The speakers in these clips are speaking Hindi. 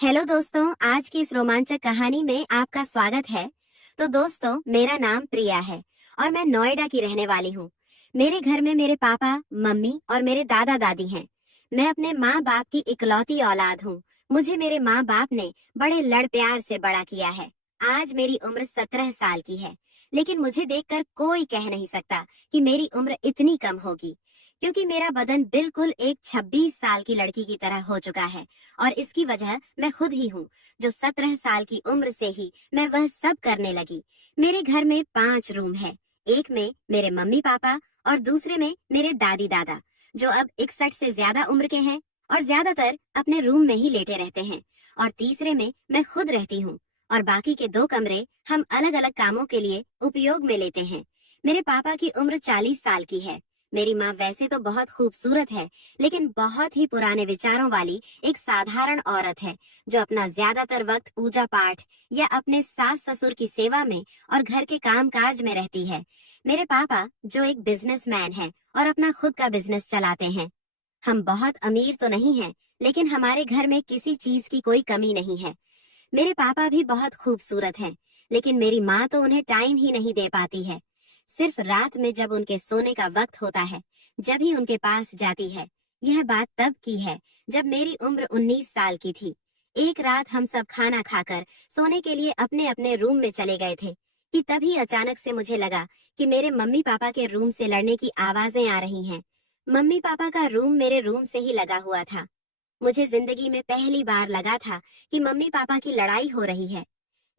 हेलो दोस्तों, आज की इस रोमांचक कहानी में आपका स्वागत है। तो दोस्तों, मेरा नाम प्रिया है और मैं नोएडा की रहने वाली हूँ। मेरे घर में मेरे पापा, मम्मी और मेरे दादा दादी हैं। मैं अपने माँ बाप की इकलौती औलाद हूँ। मुझे मेरे माँ बाप ने बड़े लड़ प्यार से बड़ा किया है। आज मेरी उम्र 17 साल की है, लेकिन मुझे देखकर कोई कह नहीं सकता कि मेरी उम्र इतनी कम होगी, क्योंकि मेरा बदन बिल्कुल एक 26 साल की लड़की की तरह हो चुका है। और इसकी वजह मैं खुद ही हूँ, जो 17 साल की उम्र से ही मैं वह सब करने लगी। मेरे घर में 5 रूम है। एक में मेरे मम्मी पापा और दूसरे में मेरे दादी दादा, जो अब 61 से ज्यादा उम्र के हैं और ज्यादातर अपने रूम में ही लेटे रहते हैं। और तीसरे में मैं खुद रहती हूँ और बाकी के 2 कमरे हम अलग अलग कामों के लिए उपयोग में लेते हैं। मेरे पापा की उम्र 40 साल की है। मेरी माँ वैसे तो बहुत खूबसूरत है, लेकिन बहुत ही पुराने विचारों वाली एक साधारण औरत है, जो अपना ज्यादातर वक्त पूजा पाठ या अपने सास ससुर की सेवा में और घर के काम काज में रहती है। मेरे पापा, जो एक बिजनेसमैन है और अपना खुद का बिजनेस चलाते हैं। हम बहुत अमीर तो नहीं हैं, लेकिन हमारे घर में किसी चीज की कोई कमी नहीं है। मेरे पापा भी बहुत खूबसूरत हैं, लेकिन मेरी माँ तो उन्हें टाइम ही नहीं दे पाती है। सिर्फ रात में जब उनके सोने का वक्त होता है, जब ही उनके पास जाती है। यह बात तब की है, जब मेरी उम्र 19 साल की थी। एक रात हम सब खाना खाकर सोने के लिए अपने अपने रूम में चले गए थे कि तभी अचानक से मुझे लगा कि मेरे मम्मी पापा के रूम से लड़ने की आवाजें आ रही हैं। मम्मी पापा का रूम मेरे रूम से ही लगा हुआ था। मुझे जिंदगी में पहली बार लगा था कि मम्मी पापा की लड़ाई हो रही है।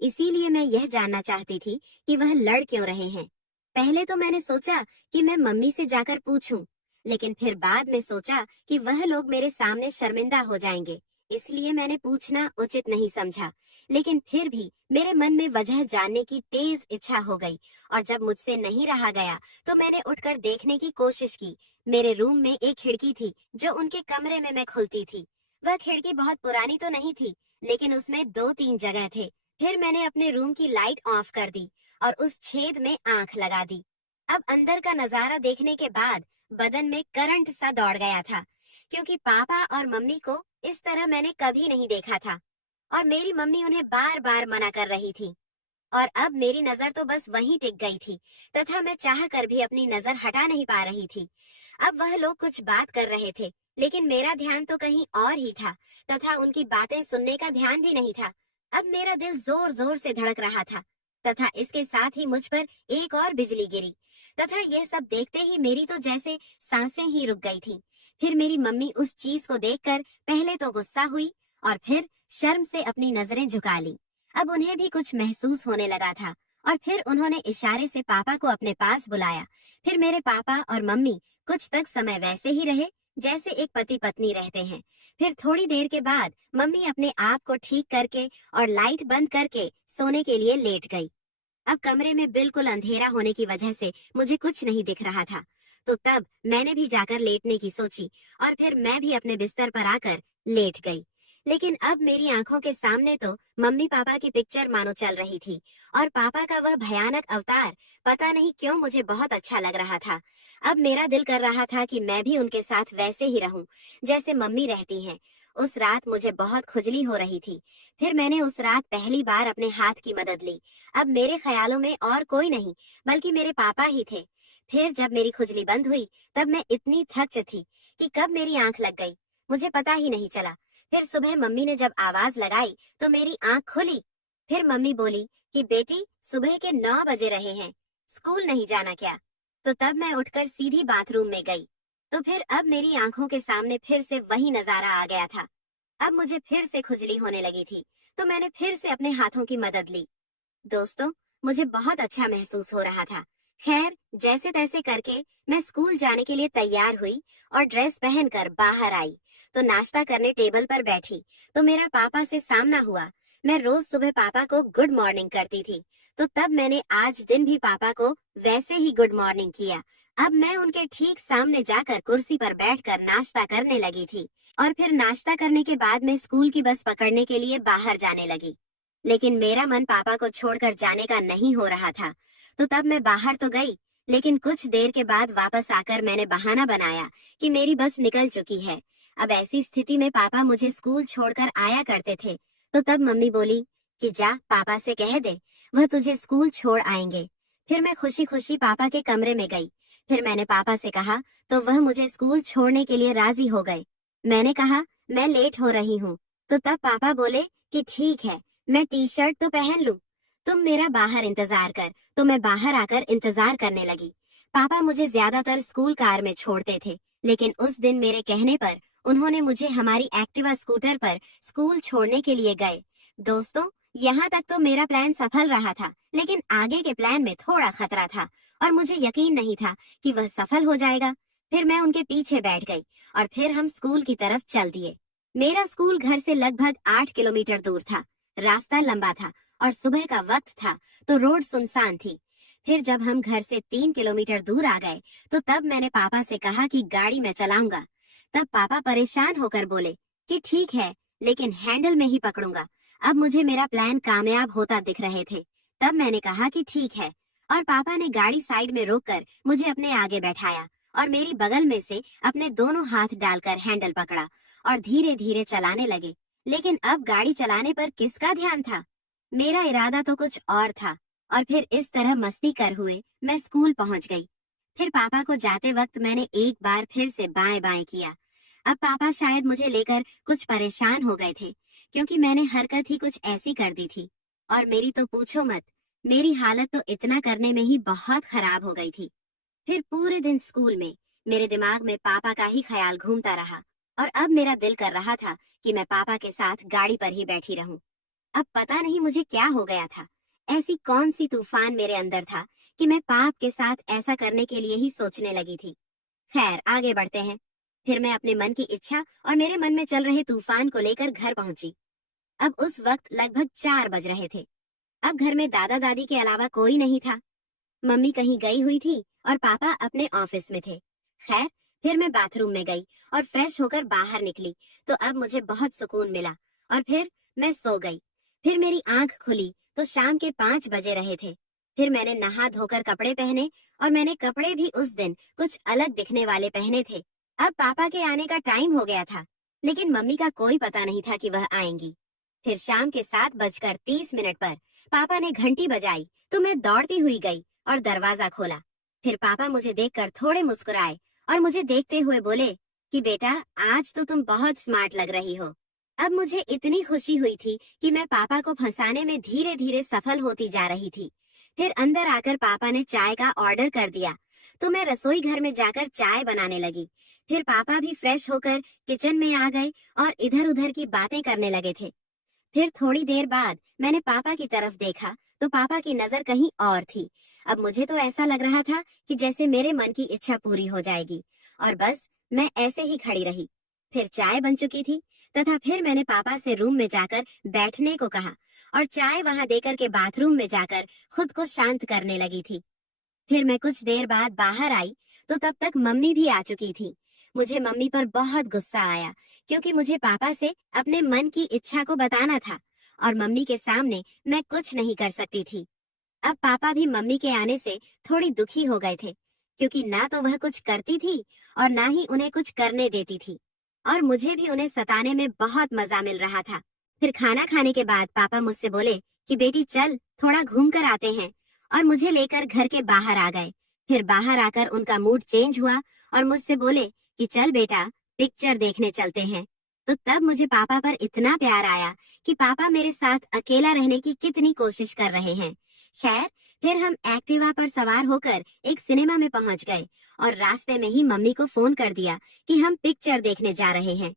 इसीलिए मैं यह जानना चाहती थी कि वह लड़ क्यों रहे हैं। पहले तो मैंने सोचा कि मैं मम्मी से जाकर पूछूं, लेकिन फिर बाद में सोचा कि वह लोग मेरे सामने शर्मिंदा हो जाएंगे, इसलिए मैंने पूछना उचित नहीं समझा। लेकिन फिर भी मेरे मन में वजह जानने की तेज इच्छा हो गई, और जब मुझसे नहीं रहा गया तो मैंने उठकर देखने की कोशिश की। मेरे रूम में एक खिड़की थी जो उनके कमरे में मैं खुलती थी। वह खिड़की बहुत पुरानी तो नहीं थी, लेकिन उसमें 2-3 जगह थे। फिर मैंने अपने रूम की लाइट ऑफ कर दी और उस छेद में आंख लगा दी। अब अंदर का नजारा देखने के बाद बदन में करंट सा दौड़ गया था, क्योंकि पापा और मम्मी को इस तरह मैंने कभी नहीं देखा था और मेरी मम्मी उन्हें बार बार मना कर रही थी। और अब मेरी नजर तो बस वहीं टिक गई थी, तथा मैं चाह कर भी अपनी नजर हटा नहीं पा रही थी। अब वह लोग कुछ बात कर रहे थे, लेकिन मेरा ध्यान तो कहीं और ही था, तथा उनकी बातें सुनने का ध्यान भी नहीं था। अब मेरा दिल जोर जोर से धड़क रहा था, तथा इसके साथ ही मुझ पर एक और बिजली गिरी। तथा यह सब देखते ही मेरी तो जैसे सांसें ही रुक गई थी। फिर मेरी मम्मी उस चीज को देखकर पहले तो गुस्सा हुई और फिर शर्म से अपनी नजरें झुका ली। अब उन्हें भी कुछ महसूस होने लगा था और फिर उन्होंने इशारे से पापा को अपने पास बुलाया। फिर मेरे पापा और मम्मी कुछ तक समय वैसे ही रहे, जैसे एक पति पत्नी रहते हैं। फिर थोड़ी देर के बाद मम्मी अपने आप को ठीक करके और लाइट बंद करके सोने के लिए लेट गई। अब कमरे में बिल्कुल अंधेरा होने की वजह से मुझे कुछ नहीं दिख रहा था। तो तब मैंने भी जाकर लेटने की सोची और फिर मैं भी अपने बिस्तर पर आकर लेट गई। लेकिन अब मेरी आंखों के सामने तो मम्मी पापा की पिक्चर मानो चल रही थी, और पापा का वह भयानक अवतार पता नहीं क्यों मुझे बहुत अच्छा लग रहा था। अब मेरा दिल कर रहा था कि मैं भी उनके साथ वैसे ही रहूं, जैसे मम्मी रहती हैं। उस रात मुझे बहुत खुजली हो रही थी। फिर मैंने उस रात पहली बार अपने हाथ की मदद ली। अब मेरे ख्यालों में और कोई नहीं, बल्कि मेरे पापा ही थे। फिर जब मेरी खुजली बंद हुई, तब मैं इतनी थक थी कि कब मेरी आंख लग गई मुझे पता ही नहीं चला। फिर सुबह मम्मी ने जब आवाज लगाई तो मेरी आंख खुली। फिर मम्मी बोली कि बेटी, सुबह के 9 बजे रहे हैं, स्कूल नहीं जाना क्या? तो तब मैं उठकर सीधी बाथरूम में गई। तो फिर अब मेरी आंखों के सामने फिर से वही नजारा आ गया था। अब मुझे फिर से खुजली होने लगी थी, तो मैंने फिर से अपने हाथों की मदद ली। दोस्तों, मुझे बहुत अच्छा महसूस हो रहा था। खैर, जैसे तैसे करके मैं स्कूल जाने के लिए तैयार हुई और ड्रेस पहनकर बाहर आई। तो नाश्ता करने टेबल पर बैठी तो मेरा पापा से सामना हुआ। मैं रोज सुबह पापा को गुड मॉर्निंग करती थी, तो तब मैंने आज दिन भी पापा को वैसे ही गुड मॉर्निंग किया। अब मैं उनके ठीक सामने जाकर कुर्सी पर बैठकर नाश्ता करने लगी थी, और फिर नाश्ता करने के बाद मैं स्कूल की बस पकड़ने के लिए बाहर जाने लगी। लेकिन मेरा मन पापा को छोड़कर जाने का नहीं हो रहा था। तो तब मैं बाहर तो गई, लेकिन कुछ देर के बाद वापस आकर मैंने बहाना बनाया कि मेरी बस निकल चुकी है। अब ऐसी स्थिति में पापा मुझे स्कूल छोड़कर आया करते थे, तो तब मम्मी बोली कि जा पापा से कह दे, वह तुझे स्कूल छोड़ आएंगे। फिर मैं खुशी खुशी पापा के कमरे में गई। फिर मैंने पापा से कहा तो वह मुझे स्कूल छोड़ने के लिए राजी हो गए। मैंने कहा मैं लेट हो रही हूँ। तो तब पापा बोले कि ठीक है, मैं टी शर्ट तो पहन लूं, तुम मेरा बाहर इंतजार कर। तो मैं बाहर आकर इंतजार करने लगी। पापा मुझे ज्यादातर स्कूल कार में छोड़ते थे, लेकिन उस दिन मेरे कहने पर उन्होंने मुझे हमारी एक्टिवा स्कूटर पर स्कूल छोड़ने के लिए गए। दोस्तों, यहाँ तक तो मेरा प्लान सफल रहा था, लेकिन आगे के प्लान में थोड़ा खतरा था और मुझे यकीन नहीं था कि वह सफल हो जाएगा। फिर मैं उनके पीछे बैठ गई और फिर हम स्कूल की तरफ चल दिए। मेरा स्कूल घर से लगभग 8 किलोमीटर दूर था। रास्ता लंबा था और सुबह का वक्त था, तो रोड सुनसान थी। फिर जब हम घर से 3 किलोमीटर दूर आ गए, तो तब मैंने पापा से कहा कि गाड़ी मैं चलाऊंगा। तब पापा परेशान होकर बोले कि ठीक है, लेकिन हैंडल में ही पकड़ूंगा। अब मुझे मेरा प्लान कामयाब होता दिख रहे थे। तब मैंने कहा कि ठीक है, और पापा ने गाड़ी साइड में रोककर मुझे अपने आगे बैठाया और मेरी बगल में से अपने दोनों हाथ डालकर हैंडल पकड़ा और धीरे धीरे चलाने लगे। लेकिन अब गाड़ी चलाने पर किसका ध्यान था? मेरा इरादा तो कुछ और था। और फिर इस तरह मस्ती कर हुए मैं स्कूल पहुंच गई। फिर पापा को जाते वक्त मैंने एक बार फिर से बाएं बाएं किया। अब पापा शायद मुझे लेकर कुछ परेशान हो गए थे, क्योंकि मैंने हरकत ही कुछ ऐसी कर दी थी। और मेरी तो पूछो मत, मेरी हालत तो इतना करने में ही बहुत खराब हो गई थी। फिर पूरे दिन स्कूल में मेरे दिमाग में पापा का ही ख्याल घूमता रहा और अब मेरा दिल कर रहा था कि मैं पापा के साथ गाड़ी पर ही बैठी रहूं। अब पता नहीं मुझे क्या हो गया था। ऐसी कौन सी तूफान मेरे अंदर था कि मैं पाप के साथ ऐसा करने के लिए ही सोचने लगी थी। खैर, आगे बढ़ते हैं। फिर मैं अपने मन की इच्छा और मेरे मन में चल रहे तूफान को लेकर घर पहुंची। अब उस वक्त लगभग 4 बज रहे थे। अब घर में दादा दादी के अलावा कोई नहीं था। मम्मी कहीं गई हुई थी और पापा अपने ऑफिस में थे। खैर, फिर मैं बाथरूम में गई और फ्रेश होकर बाहर निकली, तो अब मुझे बहुत सुकून मिला और फिर मैं सो गई। फिर मेरी आंख खुली तो शाम के 5 बजे रहे थे। फिर मैंने नहा धोकर कपड़े पहने और मैंने कपड़े भी उस दिन कुछ अलग दिखने वाले पहने थे। अब पापा के आने का टाइम हो गया था, लेकिन मम्मी का कोई पता नहीं था कि वह आएंगी। फिर शाम के 7 बजकर 30 मिनट पर पापा ने घंटी बजाई, तो मैं दौड़ती हुई गई और दरवाजा खोला। फिर पापा मुझे देखकर थोड़े मुस्कुराए और मुझे देखते हुए बोले कि बेटा, आज तो तुम बहुत स्मार्ट लग रही हो। अब मुझे इतनी खुशी हुई थी कि मैं पापा को फंसाने में धीरे धीरे सफल होती जा रही थी। फिर अंदर आकर पापा ने चाय का ऑर्डर कर दिया, तो मैं रसोई घर में जाकर चाय बनाने लगी। फिर पापा भी फ्रेश होकर किचन में आ गए और इधर उधर की बातें करने लगे थे। फिर थोड़ी देर बाद मैंने पापा की तरफ देखा, तो पापा की नजर कहीं और थी। अब मुझे तो ऐसा लग रहा था कि जैसे मेरे मन की इच्छा पूरी हो जाएगी, और बस मैं ऐसे ही खड़ी रही। फिर चाय बन चुकी थी, तथा फिर मैंने पापा से रूम में जाकर बैठने को कहा और चाय वहां देकर के बाथरूम में जाकर खुद को शांत करने लगी थी। फिर मैं कुछ देर बाद बाहर आई, तो तब तक मम्मी भी आ चुकी थी। मुझे मम्मी पर बहुत गुस्सा आया, क्योंकि मुझे पापा से अपने मन की इच्छा को बताना था और मम्मी के सामने मैं कुछ नहीं कर सकती थी। अब पापा भी मम्मी के आने से थोड़ी दुखी हो गए थे, क्योंकि ना तो वह कुछ करती थी और ना ही उन्हें कुछ करने देती थी, और मुझे भी उन्हें सताने में बहुत मजा मिल रहा था। फिर खाना खाने के बाद पापा मुझसे बोले कि बेटी चल, थोड़ा घूम कर आते हैं, और मुझे लेकर घर के बाहर आ गए। फिर बाहर आकर उनका मूड चेंज हुआ और मुझसे बोले कि चल बेटा, पिक्चर देखने चलते हैं। तो तब मुझे पापा पर इतना प्यार आया कि पापा मेरे साथ अकेला रहने की कितनी कोशिश कर रहे हैं। खैर, फिर हम एक्टिवा पर सवार होकर एक सिनेमा में पहुंच गए और रास्ते में ही मम्मी को फोन कर दिया कि हम पिक्चर देखने जा रहे हैं।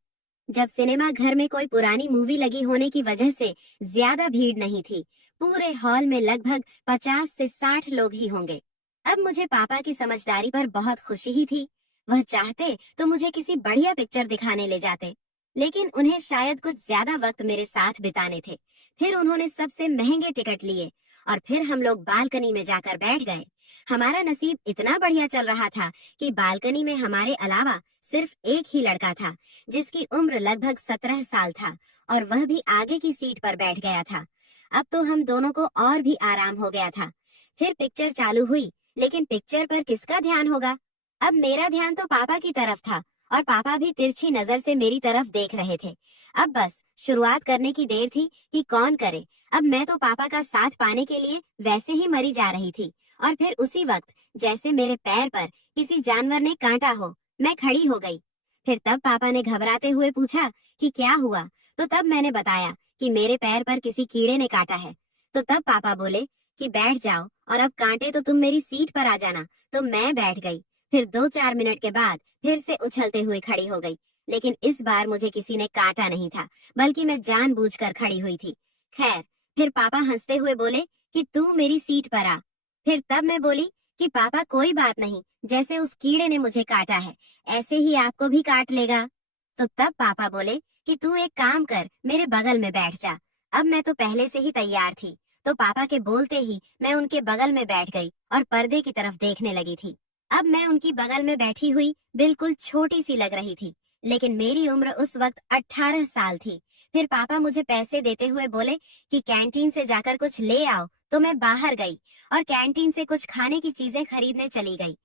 जब सिनेमा घर में कोई पुरानी मूवी लगी होने की वजह से ज्यादा भीड़ नहीं थी। पूरे हॉल में लगभग 50 से 60 लोग ही होंगे। अब मुझे पापा की समझदारी पर बहुत खुशी ही थी। वह चाहते तो मुझे किसी बढ़िया पिक्चर दिखाने ले जाते, लेकिन उन्हें शायद कुछ ज्यादा वक्त मेरे साथ बिताने थे। फिर उन्होंने सबसे महंगे टिकट लिए और फिर हम लोग बालकनी में जाकर बैठ गए। हमारा नसीब इतना बढ़िया चल रहा था कि बालकनी में हमारे अलावा सिर्फ एक ही लड़का था, जिसकी उम्र लगभग 17 साल था, और वह भी आगे की सीट पर बैठ गया था। अब तो हम दोनों को और भी आराम हो गया था। फिर पिक्चर चालू हुई, लेकिन पिक्चर पर किसका ध्यान होगा? अब मेरा ध्यान तो पापा की तरफ था और पापा भी तिरछी नजर से मेरी तरफ देख रहे थे। अब बस शुरुआत करने की देर थी कि कौन करे। अब मैं तो पापा का साथ पाने के लिए वैसे ही मरी जा रही थी। और फिर उसी वक्त जैसे मेरे पैर पर किसी जानवर ने काटा हो, मैं खड़ी हो गई। फिर तब पापा ने घबराते हुए पूछा कि क्या हुआ। तो तब मैंने बताया कि मेरे पैर पर किसी कीड़े ने काटा है। तो तब पापा बोले कि बैठ जाओ और अब कांटे तो तुम मेरी सीट पर आ जाना। तो मैं बैठ गई। फिर 2-4 मिनट के बाद फिर से उछलते हुए खड़ी हो गई। लेकिन इस बार मुझे किसी ने काटा नहीं था, बल्कि मैं जानबूझकर खड़ी हुई थी। खैर, फिर पापा हंसते हुए बोले कि तू मेरी सीट पर आ। फिर तब मैं बोली कि पापा कोई बात नहीं, जैसे उस कीड़े ने मुझे काटा है ऐसे ही आपको भी काट लेगा। तो तब पापा बोले कि तू एक काम कर, मेरे बगल में बैठ जा। अब मैं तो पहले से ही तैयार थी। तो पापा के बोलते ही मैं उनके बगल में बैठ गई और पर्दे की तरफ देखने लगी थी। अब मैं उनकी बगल में बैठी हुई बिल्कुल छोटी सी लग रही थी, लेकिन मेरी उम्र उस वक्त 18 साल थी। फिर पापा मुझे पैसे देते हुए बोले कि कैंटीन से जाकर कुछ ले आओ। तो मैं बाहर गई और कैंटीन से कुछ खाने की चीजें खरीदने चली गई।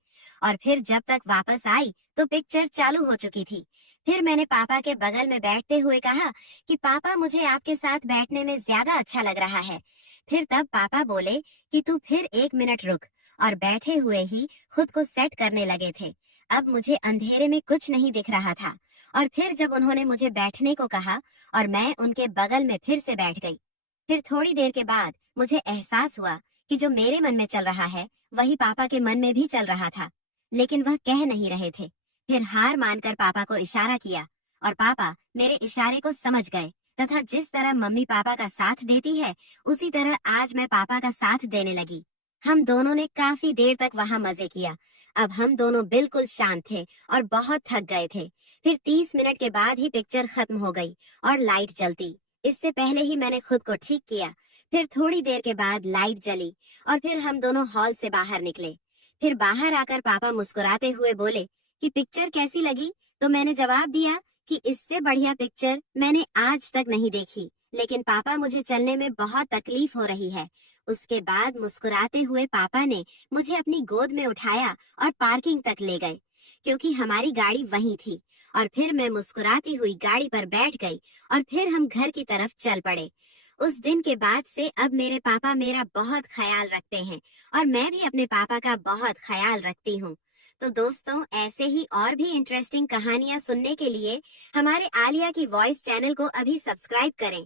और फिर जब तक वापस आई तो पिक्चर चालू हो चुकी थी। फिर मैंने पापा के बगल में बैठते हुए कहा कि पापा मुझे आपके साथ बैठने में ज्यादा अच्छा लग रहा है। फिर तब पापा बोले कि तू फिर 1 मिनट रुक, और बैठे हुए ही खुद को सेट करने लगे थे। अब मुझे अंधेरे में कुछ नहीं दिख रहा था। और फिर जब उन्होंने मुझे बैठने को कहा और मैं उनके बगल में फिर से बैठ गई। फिर थोड़ी देर के बाद मुझे एहसास हुआ कि जो मेरे मन में चल रहा है वही पापा के मन में भी चल रहा था, लेकिन वह कह नहीं रहे थे। फिर हार मानकर पापा को इशारा किया और पापा मेरे इशारे को समझ गए, तथा जिस तरह मम्मी पापा का साथ देती है उसी तरह आज मैं पापा का साथ देने लगी। हम दोनों ने काफी देर तक वहां मजे किया। अब हम दोनों बिल्कुल शांत थे और बहुत थक गए थे। फिर 30 मिनट के बाद ही पिक्चर खत्म हो गई और लाइट जलती, इससे पहले ही मैंने खुद को ठीक किया। फिर थोड़ी देर के बाद लाइट जली और फिर हम दोनों हॉल से बाहर निकले। फिर बाहर आकर पापा मुस्कुराते हुए बोले कि पिक्चर कैसी लगी। तो मैंने जवाब दिया कि इससे बढ़िया पिक्चर मैंने आज तक नहीं देखी, लेकिन पापा मुझे चलने में बहुत तकलीफ हो रही है। उसके बाद मुस्कुराते हुए पापा ने मुझे अपनी गोद में उठाया और पार्किंग तक ले गए, क्योंकि हमारी गाड़ी वहीं थी। और फिर मैं मुस्कुराती हुई गाड़ी पर बैठ गई और फिर हम घर की तरफ चल पड़े। उस दिन के बाद से अब मेरे पापा मेरा बहुत ख्याल रखते हैं और मैं भी अपने पापा का बहुत ख्याल रखती हूँ। तो दोस्तों, ऐसे ही और भी इंटरेस्टिंग कहानियां सुनने के लिए हमारे आलिया की वॉइस चैनल को अभी सब्सक्राइब करें।